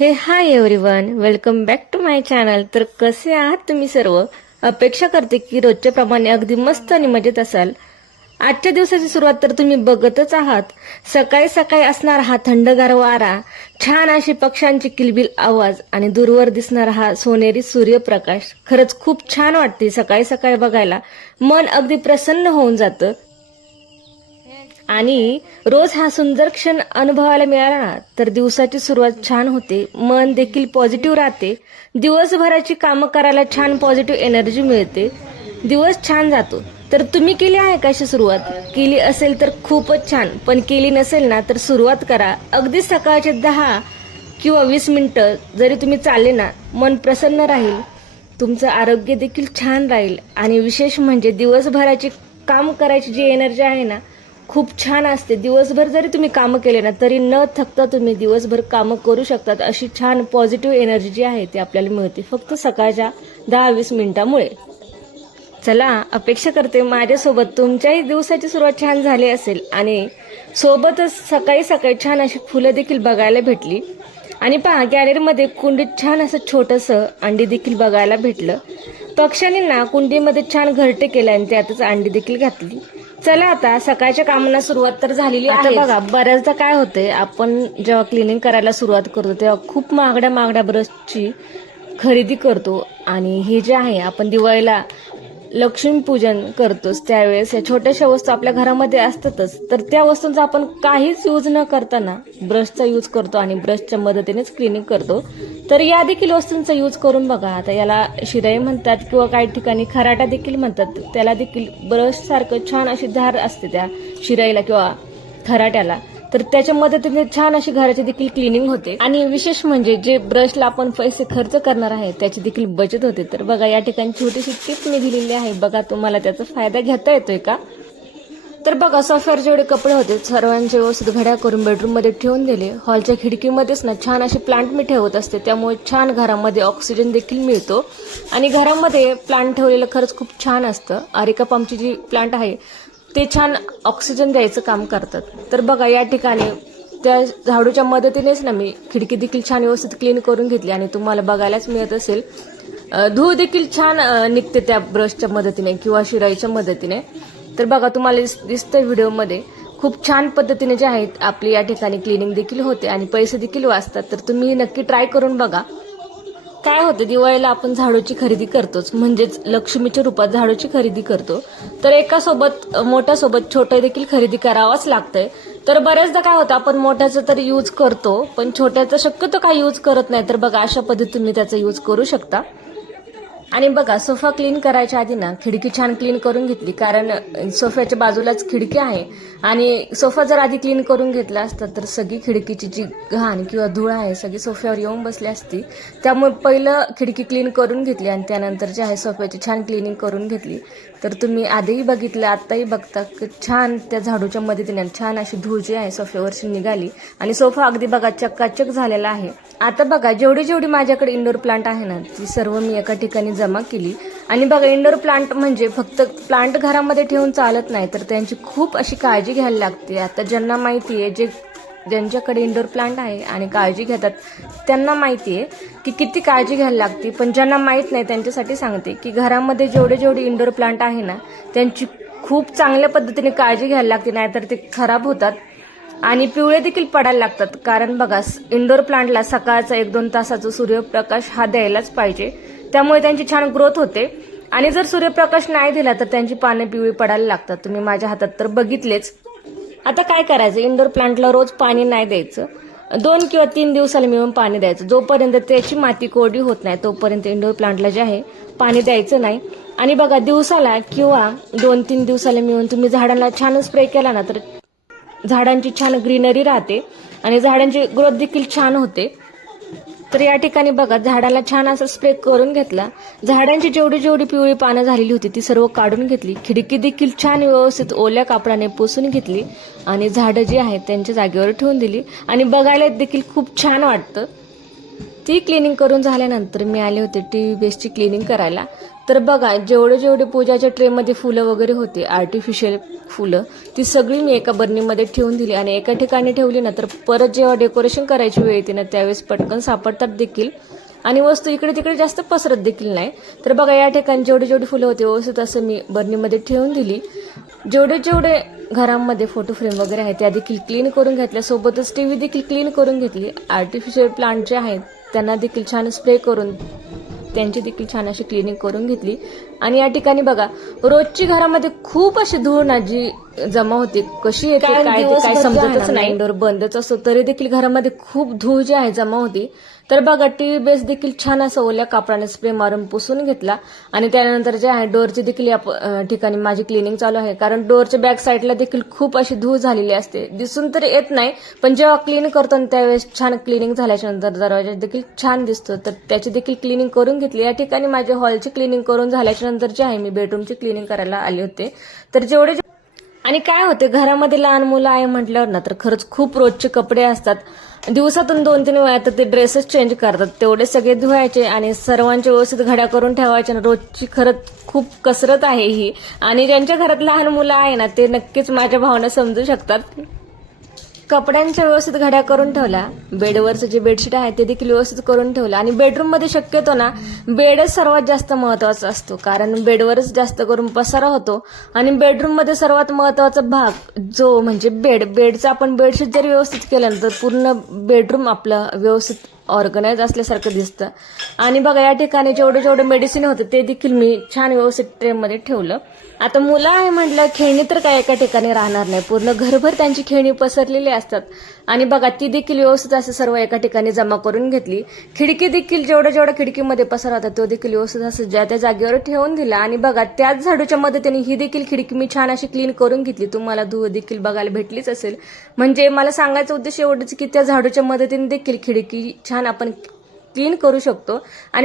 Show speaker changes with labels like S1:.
S1: Hey hi everyone welcome back to my channel तर कसे आहात तुम्ही सर्व? अपेक्षा करते की रोजच्या प्रमाणे अगदी मस्त आणि मजेत असाल. आजच्या दिवसाची सुरुवात तर तुम्ही बघतच आहात. सकाळी सकाळी असणारा हा थंडगार वारा छान अशी पक्ष्यांची किलबिल आवाज आणि दूरवर दिसणारा हा सोनेरी सूर्यप्रकाश. खरंच खूप छान वाटते सकाळी सकाळी बघायला. मन अगदी प्रसन्न होऊन जातं. आणि रोज हा सुंदर क्षण अनुभवायला मिळाला ना तर दिवसाची सुरुवात छान होते. मन देखील पॉझिटिव्ह राहते. दिवसभराची कामं करायला छान पॉझिटिव्ह एनर्जी मिळते. दिवस छान जातो. तर तुम्ही केली आहे का अशी सुरुवात? केली असेल तर खूपच छान. पण केली नसेल ना तर सुरुवात करा. अगदी सकाळचे दहा किंवा वीस मिनटं जरी तुम्ही चालले ना मन प्रसन्न राहील. तुमचं आरोग्य देखील छान राहील. आणि विशेष म्हणजे दिवसभराची काम करायची जी एनर्जी आहे ना खूप छान असते. दिवसभर जरी तुम्ही कामं केले ना तरी न थकता तुम्ही दिवसभर कामं करू शकतात. अशी छान पॉझिटिव्ह एनर्जी जी आहे ती आपल्याला मिळते. फक्त सकाळच्या दहा वीस मिनिटामुळे. चला अपेक्षा करते माझ्यासोबत तुमच्याही दिवसाची सुरुवात छान झाली असेल. आणि सोबतच सकाळी सकाळी छान अशी फुलं देखील बघायला भेटली. आणि पहा गॅलरीमध्ये कुंडीत छान असं छोटंसं अंडी देखील बघायला भेटलं. पक्ष्यांनी ना कुंडीमध्ये छान घरटे केले आणि त्यातच अंडी देखील घातली. चला आता सकाळच्या कामांना सुरुवात तर झालेली आहे बघा बऱ्याचदा काय होते आपण जेव्हा क्लिनिंग करायला सुरुवात करतो तेव्हा खूप महागड्या महागड्या ब्रशची खरेदी करतो. आणि हे जे आहे आपण दिवाळीला लक्ष्मीपूजन करतोच त्यावेळेस. या छोट्याशा वस्तू आपल्या घरामध्ये असतातच. तर त्या वस्तूंचा आपण काहीच यूज न करताना ब्रशचा यूज करतो आणि ब्रशच्या मदतीनेच क्लिनिंग करतो. तर या देखील वस्तूंचा यूज करून बघा. आता याला शिराई म्हणतात किंवा काही ठिकाणी खराटा देखील म्हणतात. त्याला देखील ब्रश सारखं छान अशी धार असते त्या शिराईला किंवा खराट्याला. तर त्याच्या मदतीने छान अशी घराची देखील क्लिनिंग होते. आणि विशेष म्हणजे जे ब्रशला आपण पैसे खर्च करणार आहे त्याची देखील बचत होते. तर बघा या ठिकाणी छोटीशी टिप मी दिलेली आहे. बघा तुम्हाला त्याचा फायदा घेता येतोय का? तर बघा सोफ्यावर जेवढे कपडे होते. सर्वांचे व्यवस्थित घड्या करून बेडरूममध्ये ठेवून दिले. हॉलच्या खिडकीमध्येच ना छान असे प्लांट मी ठेवत असते. त्यामुळे छान घरामध्ये ऑक्सिजन देखील मिळतो. आणि घरामध्ये प्लांट ठेवलेलं खरंच खूप छान असतं. अरेका पामची जी प्लांट आहे ते छान ऑक्सिजन द्यायचं काम करतात. तर बघा या ठिकाणी त्या झाडूच्या मदतीनेच ना मी खिडकी देखील छान व्यवस्थित क्लीन करून घेतली आणि तुम्हाला बघायलाच मिळत असेल. धूळ देखील छान निघते त्या ब्रशच्या मदतीने किंवा शिराईच्या मदतीने. तर बघा तुम्हाला दिस- दिसतंय व्हिडिओमध्ये. खूप छान पद्धतीने जे आहेत आपली या ठिकाणी क्लिनिंग देखील होते आणि पैसे देखील वाचतात. तर तुम्ही नक्की ट्राय करून बघा. काय होतं दिवाळीला आपण झाडूची खरेदी करतोच. म्हणजेच लक्ष्मीच्या रूपात झाडूची खरेदी करतो. तर एका सोबत मोठ्या सोबत छोटं देखील खरेदी करावंच लागतंय. तर बऱ्याचदा काय होतं आपण मोठ्याचं तर यूज करतो पण छोट्याचा शक्यतो काय यूज करत नाही. तर बघा अशा पद्धतीने तुम्ही त्याचा यूज करू शकता. आणि बघा सोफा क्लीन करायच्या आधी ना खिडकी छान क्लीन करून घेतली कारण सोफ्याच्या बाजूलाच खिडकी आहे. आणि सोफा जर आधी क्लीन करून घेतला असता तर सगळी खिडकीची जी घाण किंवा धूळ आहे सगळी सोफ्यावर येऊन बसली असती. त्यामुळे पहिलं खिडकी क्लीन करून घेतली आणि त्यानंतर जे आहे सोफ्याची छान क्लिनिंग करून घेतली. तर तुम्ही आधीही बघितलं आत्ताही बघता की छान त्या झाडूच्या मदतीने छान अशी धूळ जी आहे सोफ्यावरची निघाली. आणि सोफा अगदी बघा चक्काचक झालेला आहे. आता बघा जेवढी जेवढी माझ्याकडे इंडोर प्लांट आहे ना ती सर्व मी एका ठिकाणी जमा केली. आणि बघा इंडोर प्लांट म्हणजे फक्त प्लांट घरामध्ये ठेवून चालत नाही तर त्यांची खूप अशी काळजी घ्यायला लागते. आता ज्यांना माहिती आहे जे ज्यांच्याकडे इंडोर प्लांट आहे आणि काळजी घेतात त्यांना माहिती आहे की किती काळजी घ्यायला लागते. पण ज्यांना माहीत नाही त्यांच्यासाठी सांगते की घरामध्ये जेवढे जेवढे इंडोर प्लांट आहे ना त्यांची खूप चांगल्या पद्धतीने काळजी घ्यायला लागते नाहीतर ते खराब होतात आणि पिवळे देखील पडायला लागतात. कारण बघा इंडोर प्लांटला सकाळचा एक दोन तासाचा सूर्यप्रकाश हा द्यायलाच पाहिजे. त्यामुळे त्यांची छान ग्रोथ होते. आणि जर सूर्यप्रकाश नाही दिला तर त्यांची पाने पिवळी पडायला लागतात. तुम्ही माझ्या हातात तर बघितलेच. आता काय करायचं? इंडोर प्लांटला रोज पाणी नाही द्यायचं. दोन किंवा तीन दिवसाला मिळून पाणी द्यायचं. जोपर्यंत त्याची माती कोरडी होत नाही तोपर्यंत इंडोर प्लांटला जे आहे पाणी द्यायचं नाही. आणि बघा दिवसाला किंवा दोन तीन दिवसाला मिळून तुम्ही झाडांना छान स्प्रे केला ना तर झाडांची छान ग्रीनरी राहते. आणि झाडांची ग्रोथ देखील छान होते. तर या ठिकाणी बघा झाडाला छान असं स्प्रे करून घेतला. झाडांची जेवढी जेवढी पिवळी पानं झालेली होती ती सर्व काढून घेतली. खिडकी देखील छान व्यवस्थित ओल्या कापडाने पुसून घेतली आणि झाडं जी आहेत त्यांच्या जागेवर ठेवून दिली. आणि बघायला देखील खूप छान वाटतं. ती क्लिनिंग करून झाल्यानंतर मी आले होते टी व्ही बेसची क्लिनिंग करायला. तर बघा जेवढे जेवढे पूजाच्या ट्रेमध्ये फुलं वगैरे होते आर्टिफिशियल फुलं ती सगळी मी एका बर्नीमध्ये ठेवून दिली आणि एका ठिकाणी ठेवली ना तर परत जेव्हा डेकोरेशन करायची वेळ येते ना त्यावेळेस पटकन सापडतात देखील. आणि वस्तू इकडे तिकडे जास्त पसरत देखील नाही. तर बघा या ठिकाणी जेवढी जेवढी फुलं होती व्यवस्थित असं मी बर्नीमध्ये ठेवून दिली. जेवढे जेवढे घरामध्ये फोटो फ्रेम वगैरे आहेत त्या देखील क्लीन करून घेतल्या. सोबतच टी व्ही देखील क्लीन करून घेतली. आर्टिफिशियल प्लांट जे आहेत त्यांना देखील छान स्प्रे करून त्यांची देखील छान अशी क्लिनिंग करून घेतली. आणि या ठिकाणी बघा रोजची घरामध्ये खूप अशी धूळ ना जी जमा होते. कशी येते काय समजतच नाही. इंडोर बंदच असतो तरी देखील घरामध्ये खूप धूळ जी आहे जमा होती. तर बघा टीव्ही बेस देखील छान असं ओल्या कापडाने स्प्रे मारून पुसून घेतला. आणि त्यानंतर जे आहे डोअरची देखील या ठिकाणी माझी क्लिनिंग चालू आहे. कारण डोअरच्या बॅक साईडला देखील खूप अशी धूळ झालेली असते. दिसून तर येत नाही पण जेव्हा क्लीन करतो त्यावेळेस छान क्लिनिंग झाल्याच्यानंतर दरवाजा देखील छान दिसतो. तर त्याची देखील क्लिनिंग करून घेतली. या ठिकाणी माझे हॉलची क्लिनिंग करून झाल्याच्या नंतर जे आहे. मी बेडरूमची क्लिनिंग करायला आले होते. तर जेवढे आणि काय होते घरामध्ये लहान मुलं आहे म्हटल्यावर ना तर खरंच खूप रोजचे कपडे असतात. दिवसातून दोन तीन वेळा तर ते ड्रेसेस चेंज करतात. तेवढे सगळे धुवायचे आणि सर्वांचे व्यवस्थित घड्या करून ठेवायचे ना रोजची खरंच खूप कसरत आहे ही. आणि ज्यांच्या घरात लहान मुलं आहे ना ते नक्कीच माझ्या भावना समजू शकतात. कपड्यांच्या व्यवस्थित घड्या करून ठेवल्या. बेडवरचं जे बेडशीट आहे ते देखील व्यवस्थित करून ठेवलं. आणि बेडरूममध्ये शक्यतो ना बेडच सर्वात जास्त महत्त्वाचा असतो. कारण बेडवरच जास्त करून पसारा होतो. आणि बेडरूममध्ये सर्वात महत्त्वाचा भाग जो म्हणजे बेड बेडचं आपण बेडशीट जरी व्यवस्थित केलं तर पूर्ण बेडरूम आपलं व्यवस्थित ऑर्गनाईज असल्यासारखं दिसतं. आणि बघा या ठिकाणी जेवढे जेवढे मेडिसिन होते ते देखील मी छान व्यवस्थित ट्रेमध्ये ठेवलं. आता मुलं आहे म्हटलं खेळणी तर काय एका ठिकाणी राहणार नाही. पूर्ण घरभर त्यांची खेळणी पसरलेली असतात. आणि बघा ती देखील व्यवस्थित असं सर्व एका ठिकाणी जमा करून घेतली. खिडकी देखील जेवढं जेवढं खिडकीमध्ये पसरवतात होता तो देखील व्यवस्थित असं ज्या त्या जागेवर ठेवून दिला. आणि बघा त्याच झाडूच्या मदतीने ही देखील खिडकी मी छान अशी क्लीन करून घेतली. तुम्हाला धुवं देखील बघायला भेटलीच असेल. म्हणजे मला सांगायचा उद्देश एवढंच की त्या झाडूच्या मदतीने देखील खिडकी छान आपण क्लीन करू शकतो. आणि